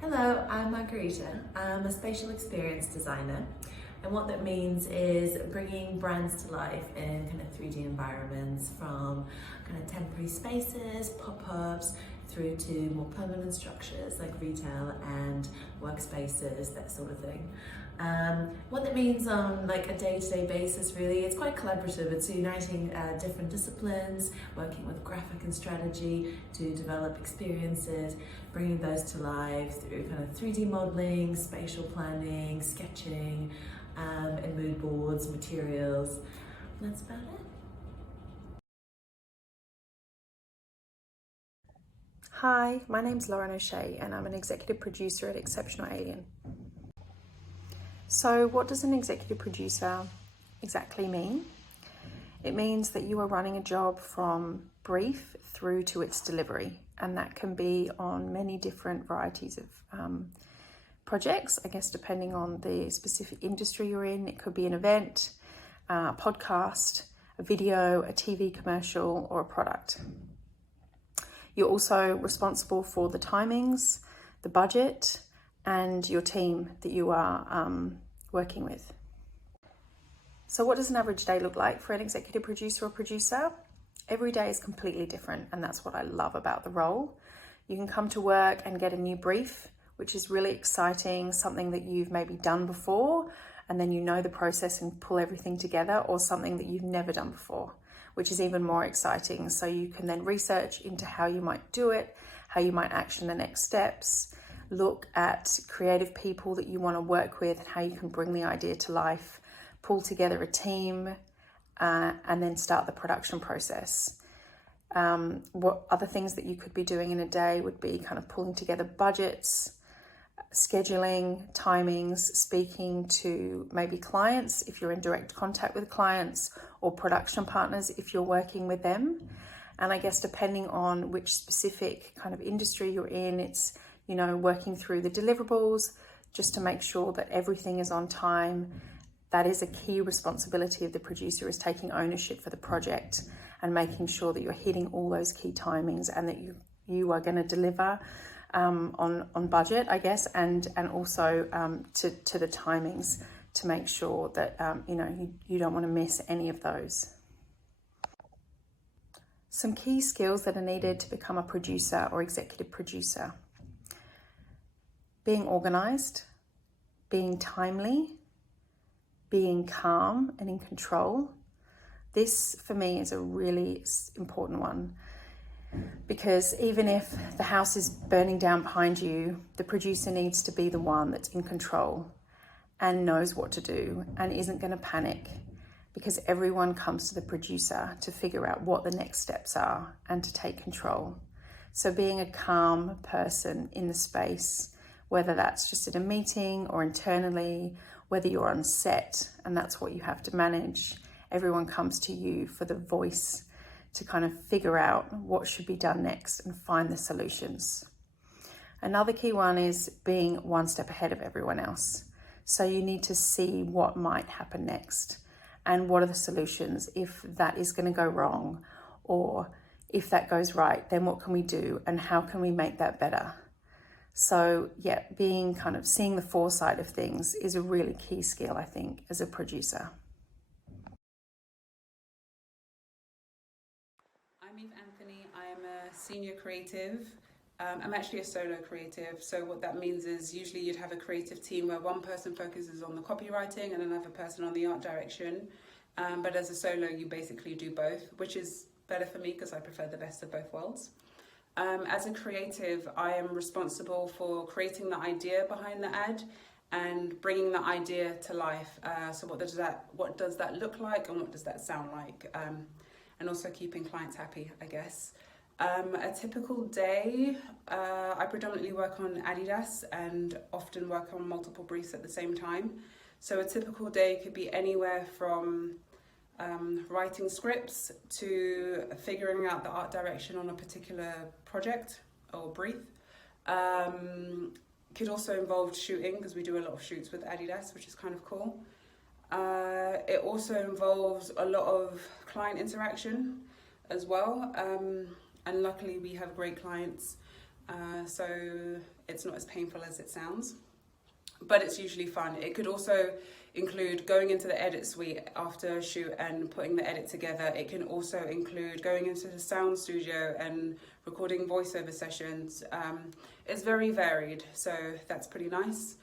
Hello, I'm Margarita. I'm a spatial experience designer, and what that means is bringing brands to life in kind of 3D environments, from kind of temporary spaces, pop-ups, through to more permanent structures like retail and workspaces, that sort of thing. What that means on like a day-to-day basis, really, it's quite collaborative. It's uniting different disciplines, working with graphic and strategy to develop experiences, bringing those to life through kind of 3D modeling, spatial planning, sketching, and mood boards, materials. And that's about it. Hi, my name's Lauren O'Shea and I'm an executive producer at Exceptional Alien. So what does an executive producer exactly mean? It means that you are running a job from brief through to its delivery, and that can be on many different varieties of projects, I guess, depending on the specific industry you're in. It could be an event, a podcast, a video, a TV commercial, or a product. You're also responsible for the timings, the budget, and your team that you are working with. So what does an average day look like for an executive producer or producer? Every day is completely different, and that's what I love about the role. You can come to work and get a new brief, which is really exciting, something that you've maybe done before, and then you know the process and pull everything together, or something that you've never done before, which is even more exciting. So you can then research into how you might do it, how you might action the next steps, look at creative people that you want to work with, and how you can bring the idea to life, pull together a team, and then start the production process. What other things that you could be doing in a day would be kind of pulling together budgets, scheduling, timings, speaking to maybe clients if you're in direct contact with clients, or production partners if you're working with them. And I guess depending on which specific kind of industry you're in, it's, you know, working through the deliverables just to make sure that everything is on time. That is a key responsibility of the producer, is taking ownership for the project and making sure that you're hitting all those key timings, and that you are going to deliver on budget, I guess, and also to the timings, to make sure that you don't want to miss any of those. Some key skills that are needed to become a producer or executive producer: being organized, being timely, being calm and in control. This for me is a really important one, because even if the house is burning down behind you, the producer needs to be the one that's in control and knows what to do and isn't going to panic, because everyone comes to the producer to figure out what the next steps are and to take control. So being a calm person in the space, whether that's just at a meeting or internally, whether you're on set and that's what you have to manage, everyone comes to you for the voice to kind of figure out what should be done next and find the solutions. Another key one is being one step ahead of everyone else. So you need to see what might happen next and what are the solutions if that is going to go wrong, or if that goes right, then what can we do and how can we make that better? So yeah, being kind of seeing the foresight of things is a really key skill, I think, as a producer. I'm Eve Anthony. I'm a senior creative. I'm actually a solo creative. So what that means is usually you'd have a creative team where one person focuses on the copywriting and another person on the art direction. But as a solo, you basically do both, which is better for me because I prefer the best of both worlds. As a creative, I am responsible for creating the idea behind the ad and bringing the idea to life. So what does that look like, and what does that sound like? And also keeping clients happy, I guess. A typical day, I predominantly work on Adidas and often work on multiple briefs at the same time. So a typical day could be anywhere from writing scripts to figuring out the art direction on a particular project or brief. Could also involve shooting, because we do a lot of shoots with Adidas, which is kind of cool. It also involves a lot of client interaction as well, and luckily we have great clients, so it's not as painful as it sounds, but it's usually fun. It could also include going into the edit suite after a shoot and putting the edit together. It can also include going into the sound studio and recording voiceover sessions. It's very varied, so that's pretty nice.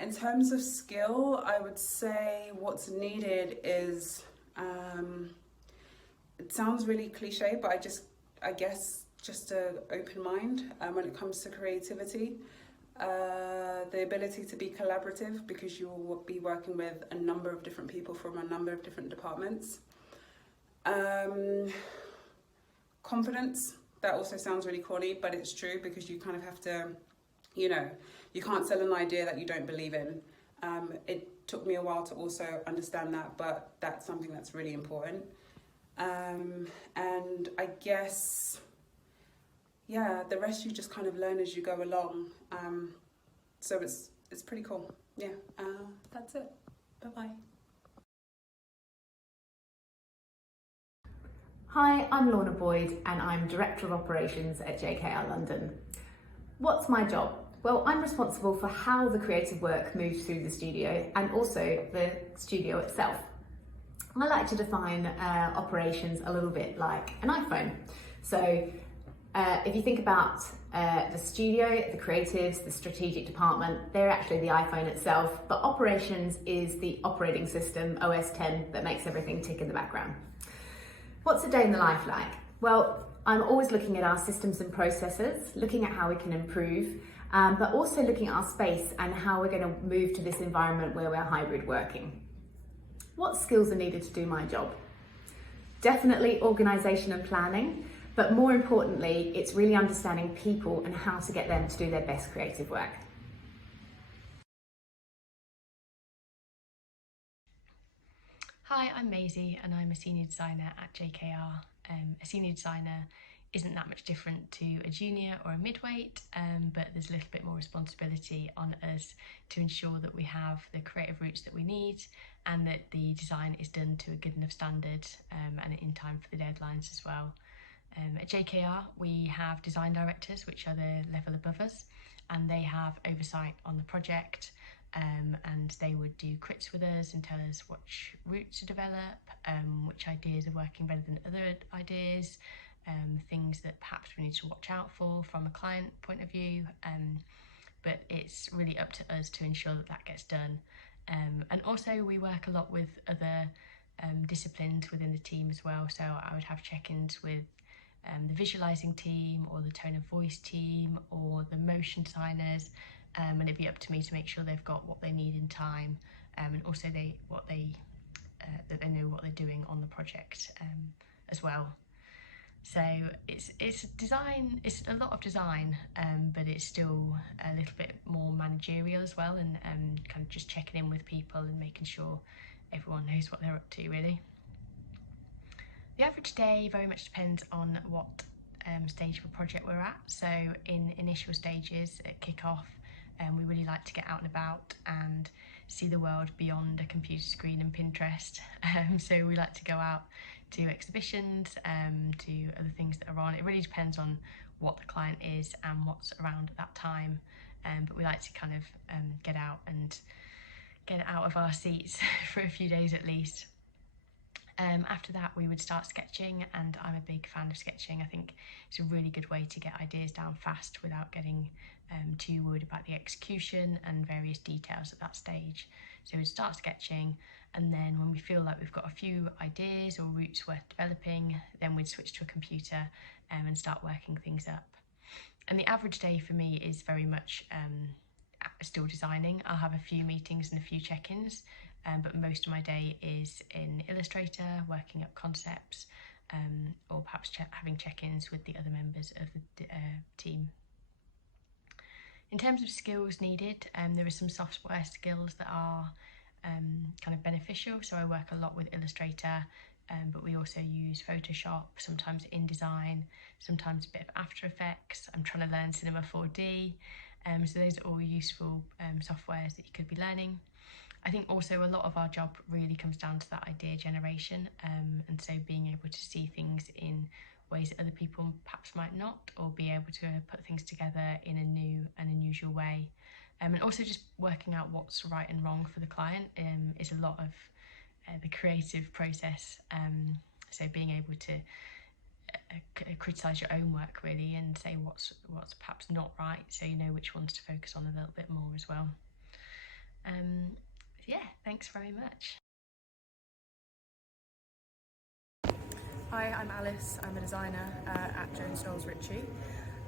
In terms of skill, I would say what's needed is, it sounds really cliche, but I guess just an open mind when it comes to creativity. The ability to be collaborative, because you will be working with a number of different people from a number of different departments. Confidence, that also sounds really corny, but it's true, because you kind of have to, you know, you can't sell an idea that you don't believe in. It took me a while to also understand that, but that's something that's really important. And I guess, yeah, the rest you just kind of learn as you go along. So it's pretty cool. Yeah, that's it. Bye-bye. Hi, I'm Lorna Boyd and I'm Director of Operations at JKR London. What's my job? Well, I'm responsible for how the creative work moves through the studio and also the studio itself. I like to define operations a little bit like an iPhone. So if you think about the studio, the creatives, the strategic department, they're actually the iPhone itself, but operations is the operating system, OS 10, that makes everything tick in the background. What's a day in the life like? Well, I'm always looking at our systems and processes, looking at how we can improve, but also looking at our space and how we're going to move to this environment where we're hybrid working. What skills are needed to do my job? Definitely organisation and planning, but more importantly, it's really understanding people and how to get them to do their best creative work. Hi, I'm Maisie and I'm a senior designer at JKR. A senior designer isn't that much different to a junior or a midweight, but there's a little bit more responsibility on us to ensure that we have the creative routes that we need and that the design is done to a good enough standard and in time for the deadlines as well. At JKR we have design directors, which are the level above us, and they have oversight on the project. And they would do crits with us and tell us which routes to develop, which ideas are working better than other ideas, things that perhaps we need to watch out for from a client point of view, but it's really up to us to ensure that that gets done. And also we work a lot with other disciplines within the team as well, so I would have check-ins with the visualising team or the tone of voice team or the motion designers, and it'd be up to me to make sure they've got what they need in time, and also that they know what they're doing on the project as well. So it's design, it's a lot of design, but it's still a little bit more managerial as well, and kind of just checking in with people and making sure everyone knows what they're up to, really. The average day very much depends on what stage of a project we're at. So in initial stages at kick-off, we really like to get out and about and see the world beyond a computer screen and Pinterest. So we like to go out to exhibitions, to other things that are on. It really depends on what the client is and what's around at that time. But we like to kind of get out and get out of our seats for a few days at least. After that we would start sketching, and I'm a big fan of sketching. I think it's a really good way to get ideas down fast without getting too worried about the execution and various details at that stage. So we'd start sketching, and then when we feel like we've got a few ideas or routes worth developing, then we'd switch to a computer and start working things up. And the average day for me is very much still designing. I'll have a few meetings and a few check-ins, but most of my day is in Illustrator, working up concepts, or perhaps having check-ins with the other members of the team. In terms of skills needed, there are some software skills that are kind of beneficial. So I work a lot with Illustrator, but we also use Photoshop, sometimes InDesign, sometimes a bit of After Effects. I'm trying to learn Cinema 4D. So those are all useful softwares that you could be learning. I think also a lot of our job really comes down to that idea generation, and so being able to see things in ways that other people perhaps might not, or be able to put things together in a new and unusual way. And also just working out what's right and wrong for the client is a lot of the creative process. So being able to criticise your own work really and say what's perhaps not right, so you know which ones to focus on a little bit more as well. Yeah, thanks very much. Hi, I'm Alice. I'm a designer at Jones Knowles Ritchie.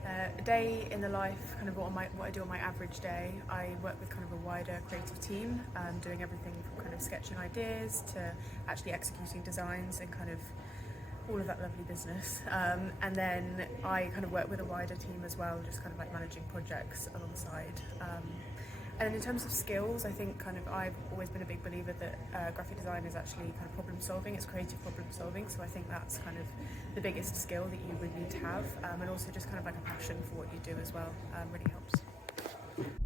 A day in the life, kind of what I do on my average day. I work with kind of a wider creative team, doing everything from kind of sketching ideas to actually executing designs and kind of all of that lovely business. And then I kind of work with a wider team as well, just kind of like managing projects alongside. And in terms of skills, I think kind of I've always been a big believer that graphic design is actually kind of problem solving, it's creative problem solving, so I think that's kind of the biggest skill that you would need to have, and also just kind of like a passion for what you do as well really helps.